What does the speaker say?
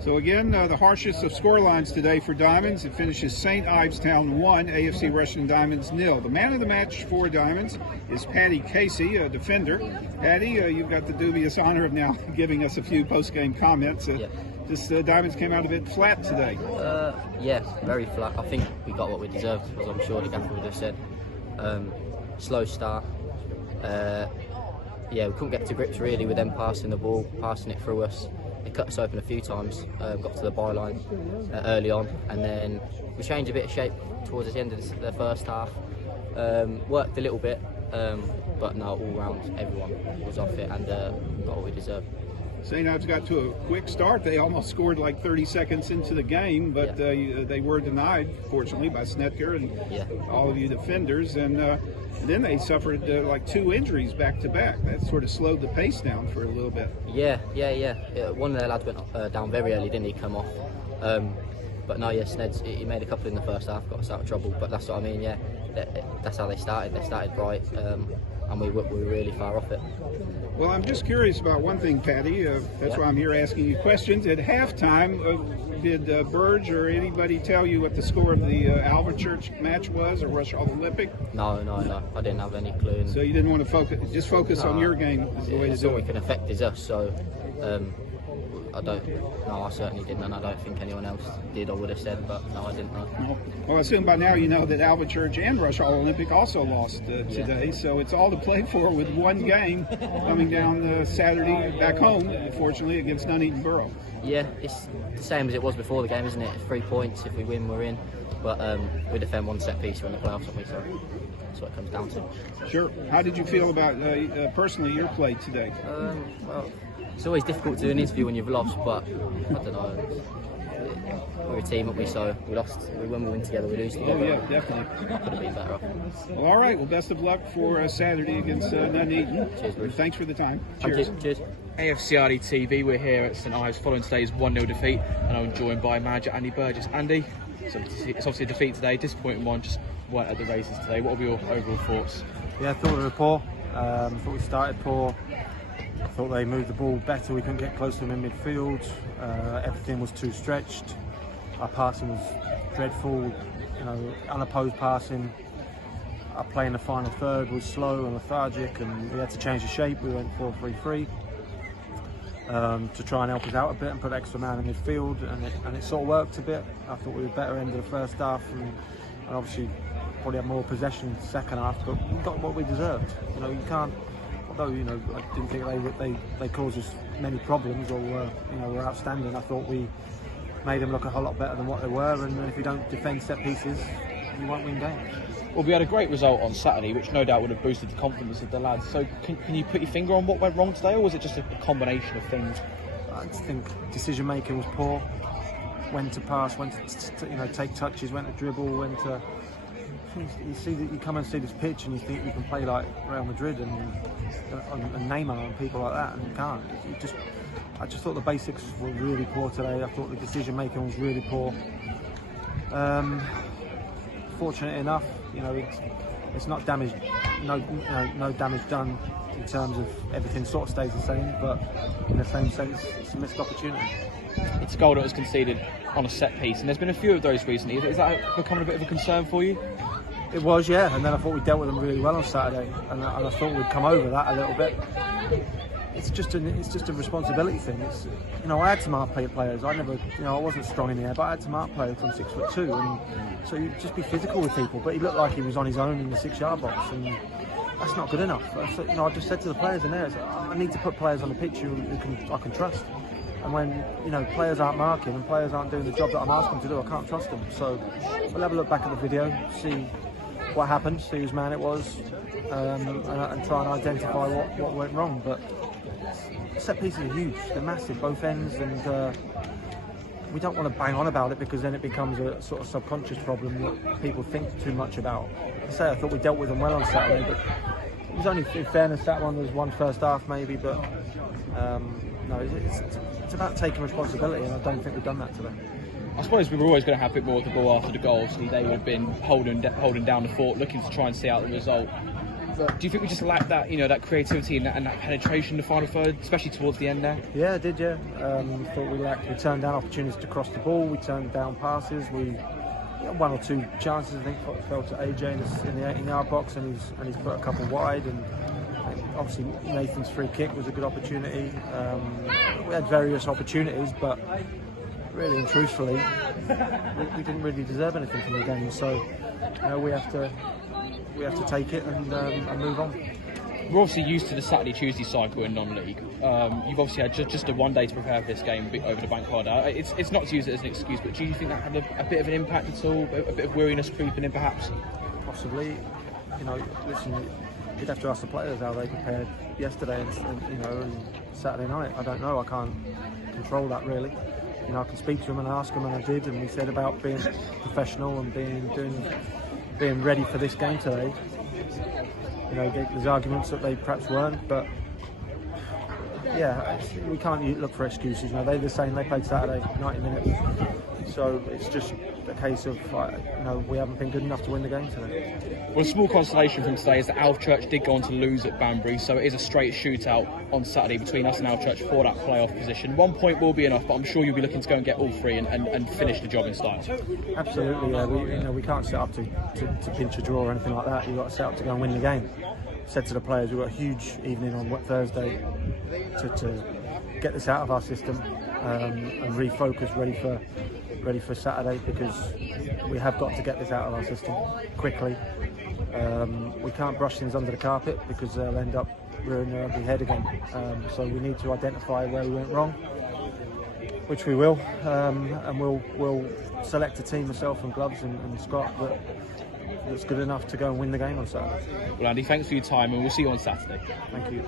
So again, the harshest of score lines today for Diamonds. It finishes St. Ives Town 1, AFC Rushden Diamonds 0. The man of the match for Diamonds is Paddy Casey, a defender. Paddy, you've got the dubious honor of now giving us a few post-game comments. Just Diamonds came out a bit flat today. Yeah, very flat. I think we got what we deserved, as I'm sure the gaffer would have said. Slow start. Yeah, we couldn't get to grips really with them passing the ball, passing it through us. They cut us open a few times, got to the byline early on, and then we changed a bit of shape towards the end of the first half. Worked a little bit, but no, all round everyone was off it and got what we deserved. St. Ives got to a quick start. They almost scored like 30 seconds into the game, but they were denied, fortunately, by Snetker and all of you defenders. And then they suffered like 2 injuries back-to-back. That sort of slowed the pace down for a little bit. Yeah. One of their lads went down very early, didn't he, come off? But no, Sneds, he made a couple in the first half, got us out of trouble. But that's what I mean, that's how they started. They started bright, and we were really far off it. Well, I'm just curious about one thing, Paddy. That's why I'm here asking you questions. At halftime, did Burge or anybody tell you what the score of the Alva Church match was, or Rushden Olympic? No. I didn't have any clue. So you didn't want to focus on your game is the way to do it. All we can affect is us. So I certainly didn't, and I don't think anyone else did or would have said, but no, I didn't know. No. Well, I assume by now you know that Alva Church and Rushden Olympic also lost today, so it's all to play for with one game coming down Saturday back home, unfortunately, against Nuneaton Borough. Yeah, it's the same as it was before the game, isn't it? 3 points, if we win, we're in. But we defend one set piece, we're in the playoffs, don't we? So that's what it comes down to. Sure. How did you feel about, personally, your play today? Well, it's always difficult to do an interview when you've lost, but I don't know. We're a team, aren't we? So we lost. When we win together, we lose together. Oh yeah, definitely. Could have been better off. Well, all right. Well, best of luck for Saturday against Nuneaton. Cheers, Bruce. Thanks for the time. Cheers. Cheers. AFCRDTV, we're here at St Ives following today's 1-0 defeat, and I'm joined by manager Andy Burgess. Andy, so it's obviously a defeat today, disappointing one, just weren't at the races today. What were your overall thoughts? Yeah, I thought we were poor. I thought we started poor. I thought they moved the ball better. We couldn't get close to them in midfield. Everything was too stretched. Our passing was dreadful. Unopposed passing. Our play in the final third was slow and lethargic, and we had to change the shape. We went 4-3-3 to try and help us out a bit and put extra man in midfield, and it sort of worked a bit. I thought we were better end of the first half, and obviously probably had more possession in the second half, but we got what we deserved. You can't. Although I didn't think they caused us many problems or were outstanding. I thought we made them look a whole lot better than what they were, and if you don't defend set pieces, you won't win games. Well, we had a great result on Saturday, which no doubt would have boosted the confidence of the lads. So can you put your finger on what went wrong today, or was it just a combination of things? I just think decision making was poor. When to pass, when to take touches, when to dribble, when to. You come and see this pitch and you think you can play like Real Madrid and Neymar and people like that, and you can't. I just thought the basics were really poor today. I thought the decision making was really poor. Fortunate enough, it's not damage. No damage done in terms of everything sort of stays the same, but in the same sense, it's a missed opportunity. It's a goal that was conceded on a set piece, and there's been a few of those recently. Is that becoming a bit of a concern for you? It was, yeah, and then I thought we dealt with them really well on Saturday, and I thought we'd come over that a little bit. It's just a responsibility thing. I had to mark players. I wasn't strong in the air, but I had to mark players from 6'2", and so you just be physical with people. But he looked like he was on his own in the 6-yard box, and that's not good enough. I just said to the players in there, I need to put players on the pitch who I can trust. And when players aren't marking and players aren't doing the job that I'm asking them to do, I can't trust them. So we'll have a look back at the video, see what happened, see whose man it was, and try and identify what went wrong. But set pieces are huge, they're massive, both ends, and we don't want to bang on about it because then it becomes a sort of subconscious problem that people think too much about. I thought we dealt with them well on Saturday, but it was only, in fairness, that one was one first half maybe, but no, it's about taking responsibility, and I don't think we've done that today. I suppose we were always going to have a bit more of the ball after the goal. Obviously, they would have been holding down the fort, looking to try and see out the result. But do you think we just lacked that, that creativity and that penetration in the final third, especially towards the end there? Yeah, I did. Yeah, thought we turned down opportunities to cross the ball. We turned down passes. We had 1 or 2 chances. I think fell to AJ in the 18-yard box, and he's put a couple wide. And obviously Nathan's free kick was a good opportunity. We had various opportunities, but really and truthfully, we didn't really deserve anything from the game. So we have to take it and move on. We're obviously used to the Saturday-Tuesday cycle in non-league. You've obviously had just a 1 day to prepare for this game over the bank holiday. It's not to use it as an excuse, but do you think that had a bit of an impact at all? A bit of weariness creeping in, perhaps? Possibly. Listen, you'd have to ask the players how they prepared yesterday and Saturday night. I don't know. I can't control that really. I can speak to them and ask them, and I did. And we said about being professional and being ready for this game today. There's arguments that they perhaps weren't, but yeah, we can't look for excuses. They're the same. They played Saturday, 90 minutes, so it's just a case of we haven't been good enough to win the game today. Well, a small consolation from today is that Alf Church did go on to lose at Banbury, so it is a straight shootout on Saturday between us and Alf Church for that playoff position. 1 point will be enough, but I'm sure you'll be looking to go and get all 3 and finish the job in style. Absolutely, yeah. We can't set up to pinch a draw or anything like that. You've got to set up to go and win the game. Said to the players, we've got a huge evening on Thursday to get this out of our system and refocus, ready for Saturday, because we have got to get this out of our system quickly. We can't brush things under the carpet because they'll end up rearing their ugly head again. So we need to identify where we went wrong, which we will, and we'll select a team, myself and Gloves and Scott, that's good enough to go and win the game on Saturday. Well, Andy, thanks for your time, and we'll see you on Saturday. Thank you.